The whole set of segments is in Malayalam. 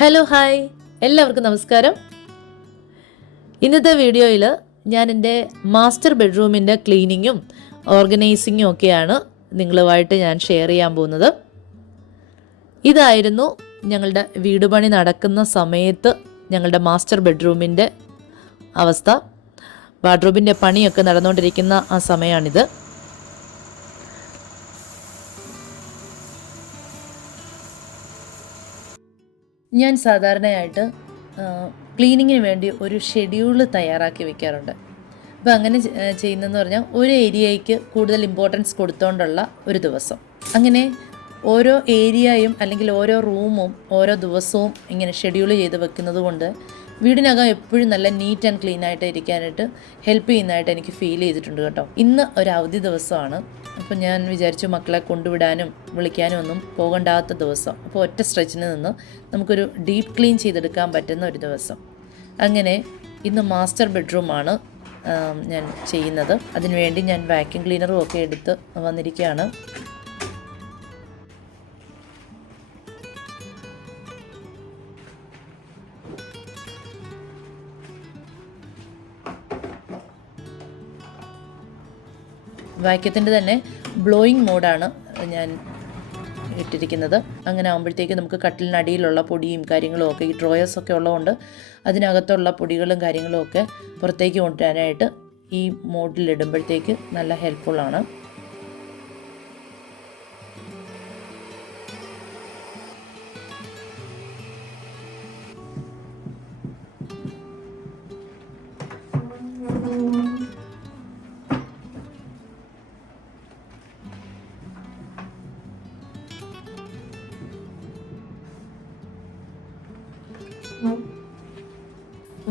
ഹലോ ഹായ്, എല്ലാവർക്കും നമസ്കാരം. ഇന്നത്തെ വീഡിയോയിൽ ഞാൻ എൻ്റെ മാസ്റ്റർ ബെഡ്റൂമിൻ്റെ ക്ലീനിങ്ങും ഓർഗനൈസിങ്ങും ഒക്കെയാണ് നിങ്ങളുമായിട്ട് ഞാൻ ഷെയർ ചെയ്യാൻ പോകുന്നത്. ഇതായിരുന്നു ഞങ്ങളുടെ വീട് പണി നടക്കുന്ന സമയത്ത് ഞങ്ങളുടെ മാസ്റ്റർ ബെഡ്റൂമിൻ്റെ അവസ്ഥ. വാർഡ്രോബിൻ്റെ പണിയൊക്കെ നടന്നുകൊണ്ടിരിക്കുന്ന ആ സമയമാണിത്. ഞാൻ സാധാരണയായിട്ട് ക്ലീനിങ്ങിന് വേണ്ടി ഒരു ഷെഡ്യൂൾ തയ്യാറാക്കി വെക്കാറുണ്ട്. അപ്പോൾ അങ്ങനെ ചെയ്യുന്നതെന്ന് പറഞ്ഞാൽ ഒരു ഏരിയയ്ക്ക് കൂടുതൽ ഇമ്പോർട്ടൻസ് കൊടുത്തുകൊണ്ടുള്ള ഒരു ദിവസം. അങ്ങനെ ഓരോ ഏരിയയും അല്ലെങ്കിൽ ഓരോ റൂമും ഓരോ ദിവസവും ഇങ്ങനെ ഷെഡ്യൂൾ ചെയ്ത് വെക്കുന്നത് കൊണ്ട് വീടിനകം എപ്പോഴും നല്ല നീറ്റ് ആൻഡ് ക്ലീൻ ആയിട്ട് ഇരിക്കാനായിട്ട് ഹെൽപ്പ് ചെയ്യുന്നതായിട്ട് എനിക്ക് ഫീൽ ചെയ്തിട്ടുണ്ട് കേട്ടോ. ഇന്ന് ഒരു അവധി ദിവസമാണ്. അപ്പോൾ ഞാൻ വിചാരിച്ചു മക്കളെ കൊണ്ടുവിടാനും വിളിക്കാനും ഒന്നും പോകണ്ടാത്ത ദിവസം. അപ്പോൾ ഒറ്റ സ്ട്രെച്ചിന് നിന്ന് നമുക്കൊരു ഡീപ്പ് ക്ലീൻ ചെയ്തെടുക്കാൻ പറ്റുന്ന ഒരു ദിവസം. അങ്ങനെ ഇന്ന് മാസ്റ്റർ ബെഡ്റൂമാണ് ഞാൻ ചെയ്യുന്നത്. അതിനുവേണ്ടി ഞാൻ വാക്യൂം ക്ലീനറും ഒക്കെ എടുത്ത് വന്നിരിക്കുകയാണ്. വാക്യത്തിൻ്റെ തന്നെ ബ്ലോയിങ് മോഡാണ് ഞാൻ ഇട്ടിരിക്കുന്നത്. അങ്ങനെ ആകുമ്പോഴത്തേക്ക് നമുക്ക് കട്ടിലിനടിയിലുള്ള പൊടിയും കാര്യങ്ങളും ഒക്കെ ഈ ഡ്രോയേഴ്സൊക്കെ ഉള്ളതുകൊണ്ട് അതിനകത്തുള്ള പൊടികളും കാര്യങ്ങളും ഒക്കെ പുറത്തേക്ക് കൊണ്ടുവരാനായിട്ട് ഈ മോഡിലിടുമ്പോഴത്തേക്ക് നല്ല ഹെൽപ്ഫുള്ളാണ്.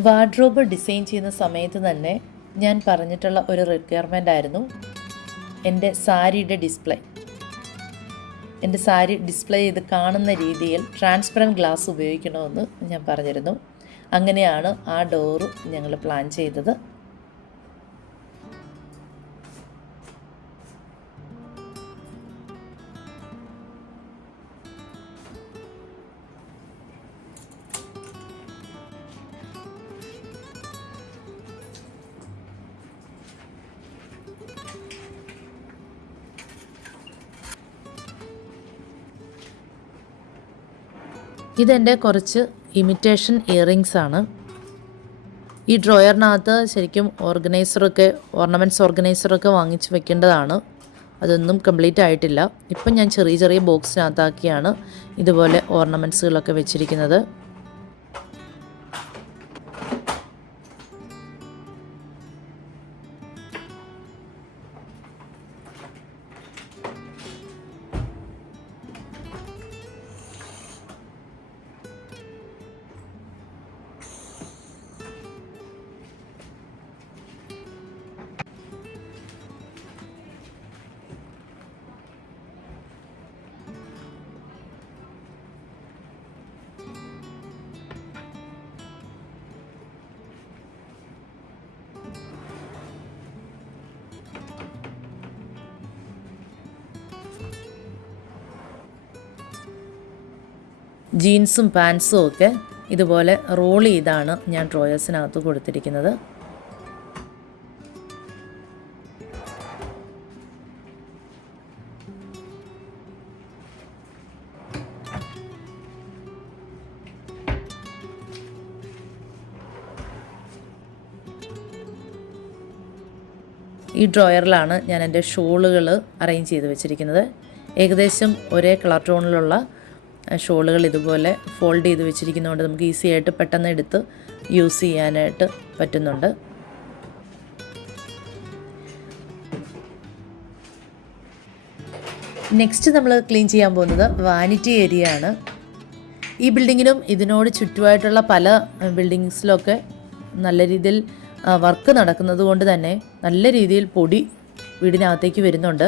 വാർഡ്രോബ് ഡിസൈൻ ചെയ്യുന്ന സമയത്ത് തന്നെ ഞാൻ പറഞ്ഞിട്ടുള്ള ഒരു റിക്വയർമെൻ്റ് ആയിരുന്നു എൻ്റെ സാരിയുടെ ഡിസ്പ്ലേ. എൻ്റെ സാരി ഡിസ്പ്ലേ ചെയ്ത് കാണുന്ന രീതിയിൽ ട്രാൻസ്പെറൻറ്റ് ഗ്ലാസ് ഉപയോഗിക്കണമെന്ന് ഞാൻ പറഞ്ഞിരുന്നു. അങ്ങനെയാണ് ആ ഡോറ് ഞങ്ങൾ പ്ലാൻ ചെയ്തത്. ഇതെൻ്റെ കുറച്ച് ഇമിറ്റേഷൻ ഇയറിങ്സ് ആണ്. ഈ ഡ്രോയറിനകത്ത് ശരിക്കും ഓർണമെൻറ്റ്സ് ഓർഗനൈസറൊക്കെ വാങ്ങിച്ച് വെക്കേണ്ടതാണ്. അതൊന്നും കംപ്ലീറ്റ് ആയിട്ടില്ല. ഇപ്പം ഞാൻ ചെറിയ ചെറിയ ബോക്സിനകത്താക്കിയാണ് ഇതുപോലെ ഓർണമെൻറ്റ്സുകളൊക്കെ വെച്ചിരിക്കുന്നത്. ജീൻസും പാൻസും ഒക്കെ ഇതുപോലെ റോൾ ചെയ്താണ് ഞാൻ ഡ്രോയേഴ്സിനകത്ത് കൊടുത്തിരിക്കുന്നത്. ഈ ഡ്രോയറിലാണ് ഞാൻ എൻ്റെ ഷോളുകൾ അറേഞ്ച് ചെയ്ത് വെച്ചിരിക്കുന്നത്. ഏകദേശം ഒരേ കളർ ടോണിലുള്ള ഷോളുകൾ ഇതുപോലെ ഫോൾഡ് ചെയ്ത് വെച്ചിരിക്കുന്നതുകൊണ്ട് നമുക്ക് ഈസി ആയിട്ട് പെട്ടെന്ന് എടുത്ത് യൂസ് ചെയ്യാനായിട്ട് പറ്റുന്നുണ്ട്. നെക്സ്റ്റ് നമ്മൾ ക്ലീൻ ചെയ്യാൻ പോകുന്നത് വാനിറ്റി ഏരിയ ആണ്. ഈ ബിൽഡിങ്ങിനും ഇതിനോട് ചുറ്റുമായിട്ടുള്ള പല ബിൽഡിങ്സിലൊക്കെ നല്ല രീതിയിൽ വർക്ക് നടക്കുന്നത് കൊണ്ട് തന്നെ നല്ല രീതിയിൽ പൊടി വീടിനകത്തേക്ക് വരുന്നുണ്ട്.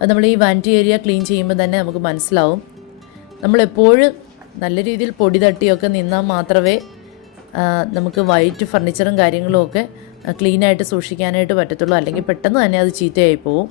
അത് നമ്മൾ ഈ വാനിറ്റി ഏരിയ ക്ലീൻ ചെയ്യുമ്പോൾ തന്നെ നമുക്ക് മനസ്സിലാവും. നമ്മളെപ്പോഴും നല്ല രീതിയിൽ പൊടി തട്ടിയൊക്കെ നിന്നാൽ മാത്രമേ നമുക്ക് വൈറ്റ് ഫർണിച്ചറും കാര്യങ്ങളും ഒക്കെ ക്ലീനായിട്ട് സൂക്ഷിക്കാനായിട്ട് പറ്റത്തുള്ളൂ. അല്ലെങ്കിൽ പെട്ടെന്ന് തന്നെ അത് ചീത്തയായി പോവും.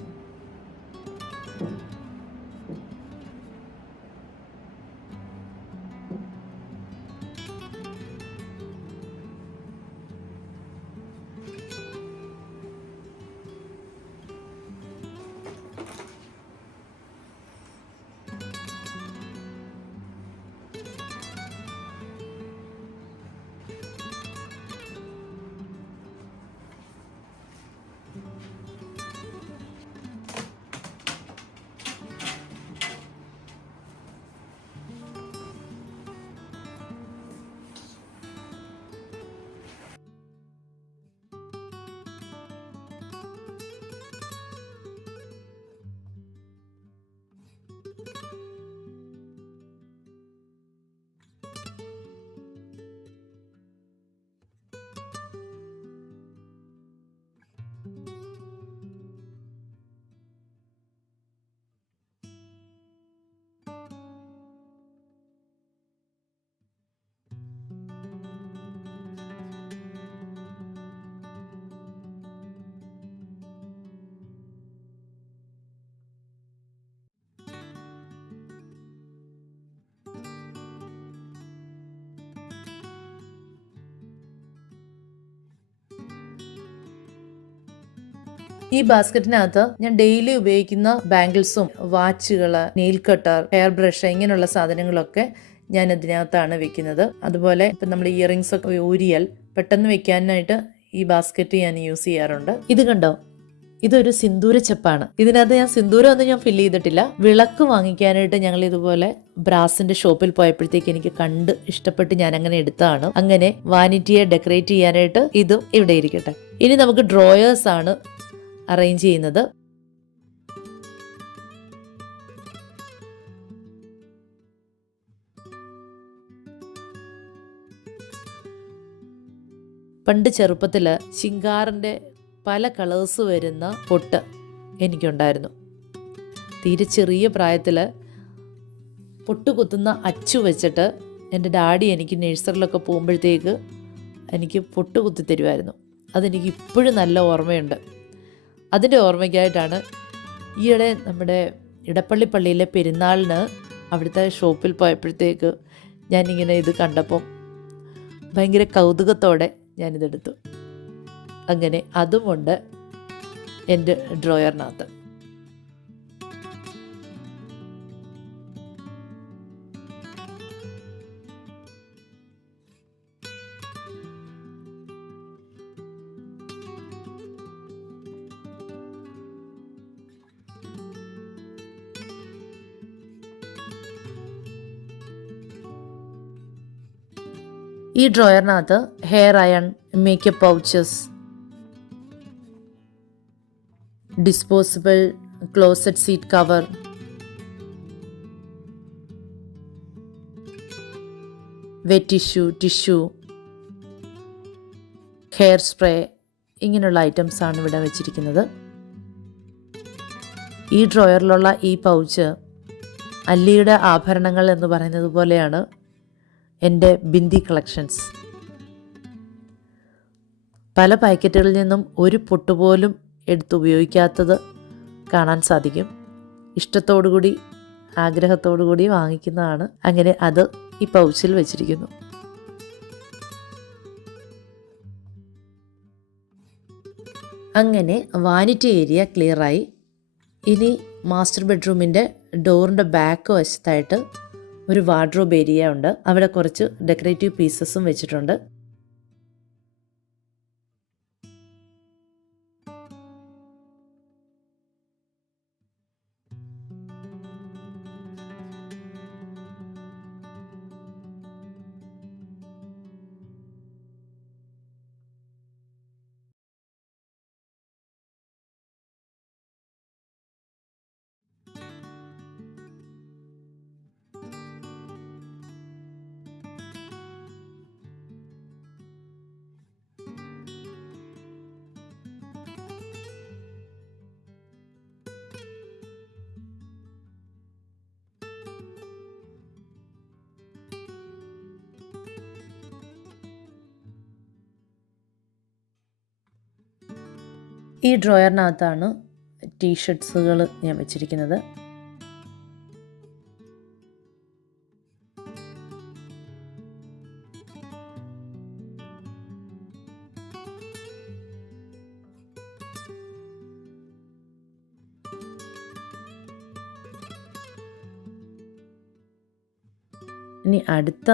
ഈ ബാസ്ക്കറ്റിനകത്ത് ഞാൻ ഡെയിലി ഉപയോഗിക്കുന്ന ബാംഗിൾസും വാച്ചുകള്, നെയിൽ കട്ടർ, ഹെയർ ബ്രഷ് ഇങ്ങനെയുള്ള സാധനങ്ങളൊക്കെ ഞാൻ ഇതിനകത്താണ് വെക്കുന്നത്. അതുപോലെ ഇപ്പം നമ്മൾ ഇയറിങ്സ് ഒക്കെ ഊരിയാൽ പെട്ടെന്ന് വെക്കാനായിട്ട് ഈ ബാസ്ക്കറ്റ് ഞാൻ യൂസ് ചെയ്യാറുണ്ട്. ഇത് കണ്ടോ, ഇതൊരു സിന്ദൂര ചെപ്പാണ്. ഇതിനകത്ത് ഞാൻ സിന്ദൂരം ഒന്നും ഞാൻ ഫില്ല് ചെയ്തിട്ടില്ല. വിളക്ക് വാങ്ങിക്കാനായിട്ട് ഞങ്ങൾ ഇതുപോലെ ബ്രാസിന്റെ ഷോപ്പിൽ പോയപ്പോഴത്തേക്ക് എനിക്ക് കണ്ട് ഇഷ്ടപ്പെട്ട് ഞാൻ അങ്ങനെ എടുത്തതാണ്. അങ്ങനെ വാനിറ്റിയെ ഡെക്കറേറ്റ് ചെയ്യാനായിട്ട് ഇതും ഇവിടെ ഇരിക്കട്ടെ. ഇനി നമുക്ക് ഡ്രോയേഴ്സ് ആണ് അറേഞ്ച് ചെയ്യുന്നത്. പണ്ട് ചെറുപ്പത്തിൽ ചിങ്കാറിൻ്റെ പല കളേഴ്സ് വരുന്ന പൊട്ട് എനിക്കുണ്ടായിരുന്നു. തീരെ ചെറിയ പ്രായത്തിൽ പൊട്ട് കുത്തുന്ന അച്ചു വെച്ചിട്ട് എൻ്റെ ഡാഡി എനിക്ക് നഴ്സറിലൊക്കെ പോകുമ്പോഴത്തേക്ക് എനിക്ക് പൊട്ട് കുത്തി തരുമായിരുന്നു. അതെനിക്ക് ഇപ്പോഴും നല്ല ഓർമ്മയുണ്ട്. അതിൻ്റെ ഓർമ്മയ്ക്കായിട്ടാണ് ഈയിടെ നമ്മുടെ ഇടപ്പള്ളി പള്ളിയിലെ പെരുന്നാളിന് അവിടുത്തെ ഷോപ്പിൽ പോയപ്പോഴത്തേക്ക് ഞാനിങ്ങനെ ഇത് കണ്ടപ്പം ഭയങ്കര കൗതുകത്തോടെ ഞാനിതെടുത്തു. അങ്ങനെ അതുമുണ്ട് എൻ്റെ ഡ്രോയറിനകത്ത്. ഈ ഡ്രോയറിനകത്ത് hair iron, makeup pouches, disposable closet seat cover, wet tissue, hair spray ഇങ്ങനെയുള്ള ഐറ്റംസ് ആണ് ഇവിടെ വെച്ചിരിക്കുന്നത്. ഈ ഡ്രോയറിലുള്ള ഈ പൗച്ച് അല്ലിയുടെ ആഭരണങ്ങൾ എന്ന് പറയുന്നത് പോലെയാണ് എൻ്റെ ബിന്ദി കളക്ഷൻസ്. പല പാക്കറ്റുകളിൽ നിന്നും ഒരു പൊട്ടുപോലും എടുത്ത് ഉപയോഗിക്കാത്തത് കാണാൻ സാധിക്കും. ഇഷ്ടത്തോടുകൂടി ആഗ്രഹത്തോടുകൂടി വാങ്ങിക്കുന്നതാണ്. അങ്ങനെ അത് ഈ പൗച്ചിൽ വെച്ചിരിക്കുന്നു. അങ്ങനെ വാനിറ്റി ഏരിയ ക്ലിയറായി. ഇനി മാസ്റ്റർ ബെഡ്റൂമിൻ്റെ ഡോറിൻ്റെ ബാക്ക് വശത്തായിട്ട് ഒരു വാർഡ്രോബ് ഏരിയ ഉണ്ട്. അവിടെ കുറച്ച് ഡെക്കറേറ്റീവ് പീസസും വെച്ചിട്ടുണ്ട്. ഈ ഡ്രോയറിനകത്താണ് ടീഷർട്ട്സുകൾ ഞാൻ വെച്ചിരിക്കുന്നത്. ഇനി അടുത്ത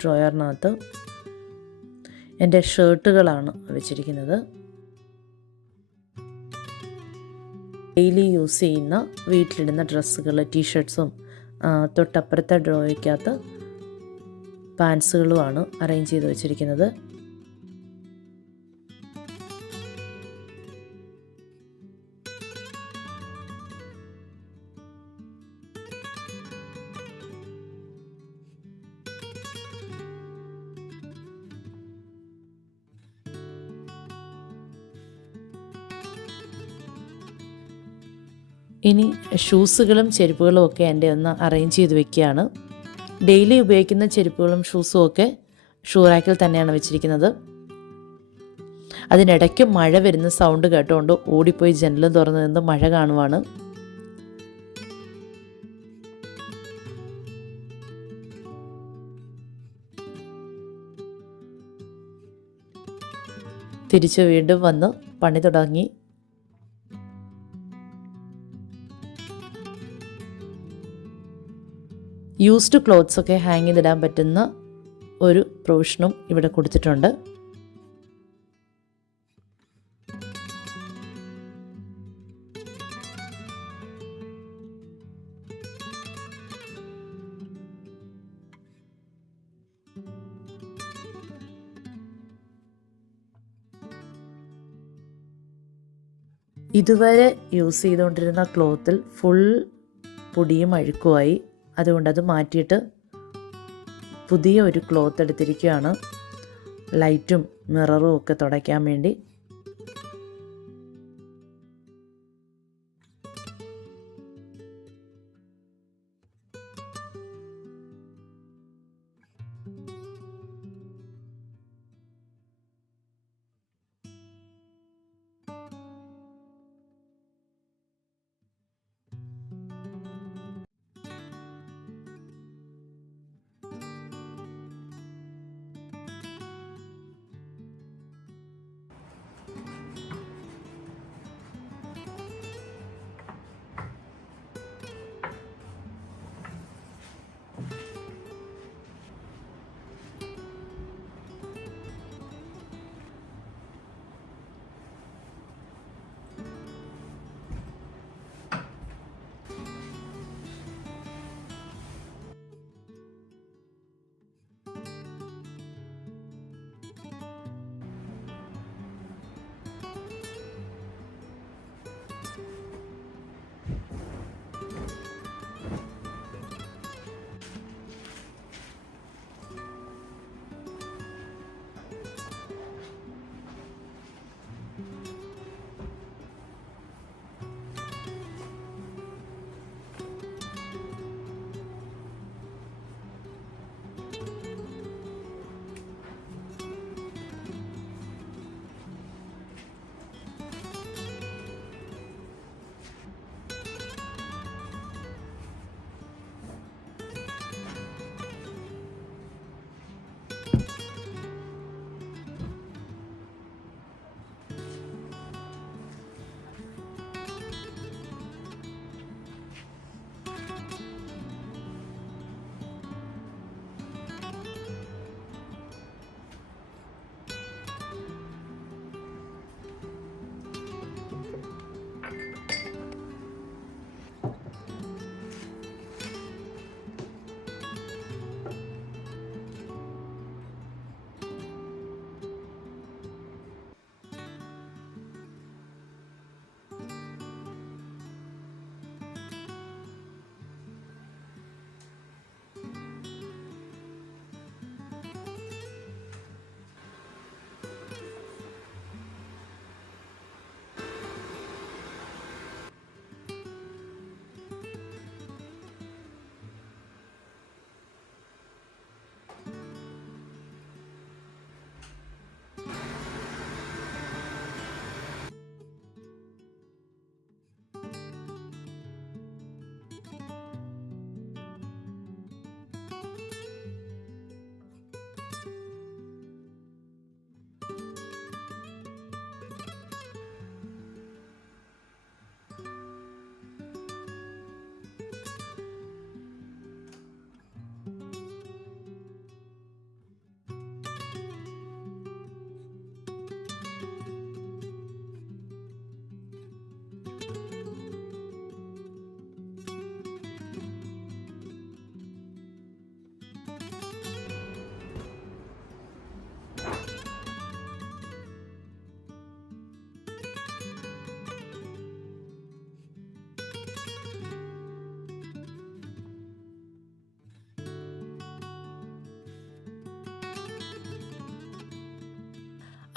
ഡ്രോയറിനകത്ത് എൻ്റെ ഷർട്ടുകളാണ് വെച്ചിരിക്കുന്നത്. ഡെയിലി യൂസ് ചെയ്യുന്ന വീട്ടിലിടുന്ന ഡ്രസ്സുകൾ, ടീഷർട്ട്സും തൊട്ടപ്പുറത്തെ ഡ്രോയ്ക്കകത്ത് പാൻസുകളുമാണ് അറേഞ്ച് ചെയ്ത് വെച്ചിരിക്കുന്നത്. ഇനി ഷൂസുകളും ചെരുപ്പുകളും ഒക്കെ എൻ്റെ ഒന്ന് അറേഞ്ച് ചെയ്ത് വെക്കുകയാണ്. ഡെയിലി ഉപയോഗിക്കുന്ന ചെരുപ്പുകളും ഷൂസും ഒക്കെ ഷൂ റാക്കിൽ തന്നെയാണ് വെച്ചിരിക്കുന്നത്. അതിനിടയ്ക്ക് മഴ വരുന്ന സൗണ്ട് കേട്ടുകൊണ്ട് ഓടിപ്പോയി ജനലും തുറന്നു നിന്ന് മഴ കാണുവാണ്. തിരിച്ച് വീണ്ടും വന്ന് പണി തുടങ്ങി. യൂസ്ഡ് ക്ലോത്ത്സൊക്കെ ഹാങ് ചെയ്തിടാൻ പറ്റുന്ന ഒരു പ്രൊവിഷനും ഇവിടെ കൊടുത്തിട്ടുണ്ട്. ഇതുവരെ യൂസ് ചെയ്തുകൊണ്ടിരുന്ന ക്ലോത്തിൽ ഫുൾ പൊടിയും അഴുക്കുമായി. അതുകൊണ്ട് അത് മാറ്റിയിട്ട് പുതിയ ഒരു ക്ലോത്ത് എടുത്തിരിക്കുകയാണ്, ലൈറ്റും മിററും ഒക്കെ തുടയ്ക്കാൻ വേണ്ടി.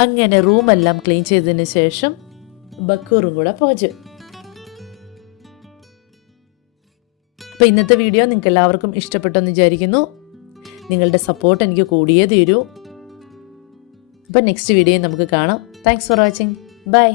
അങ്ങനെ റൂമെല്ലാം ക്ലീൻ ചെയ്തതിന് ശേഷം ബക്കൂറും കൂടെ പോച്ചു. അപ്പോൾ ഇന്നത്തെ വീഡിയോ നിങ്ങൾക്ക് എല്ലാവർക്കും ഇഷ്ടപ്പെട്ടെന്ന് വിചാരിക്കുന്നു. നിങ്ങളുടെ സപ്പോർട്ട് എനിക്ക് കൂടിയേ തീരൂ. അപ്പോൾ നെക്സ്റ്റ് വീഡിയോയിൽ നമുക്ക് കാണാം. Thanks for watching. ബൈ.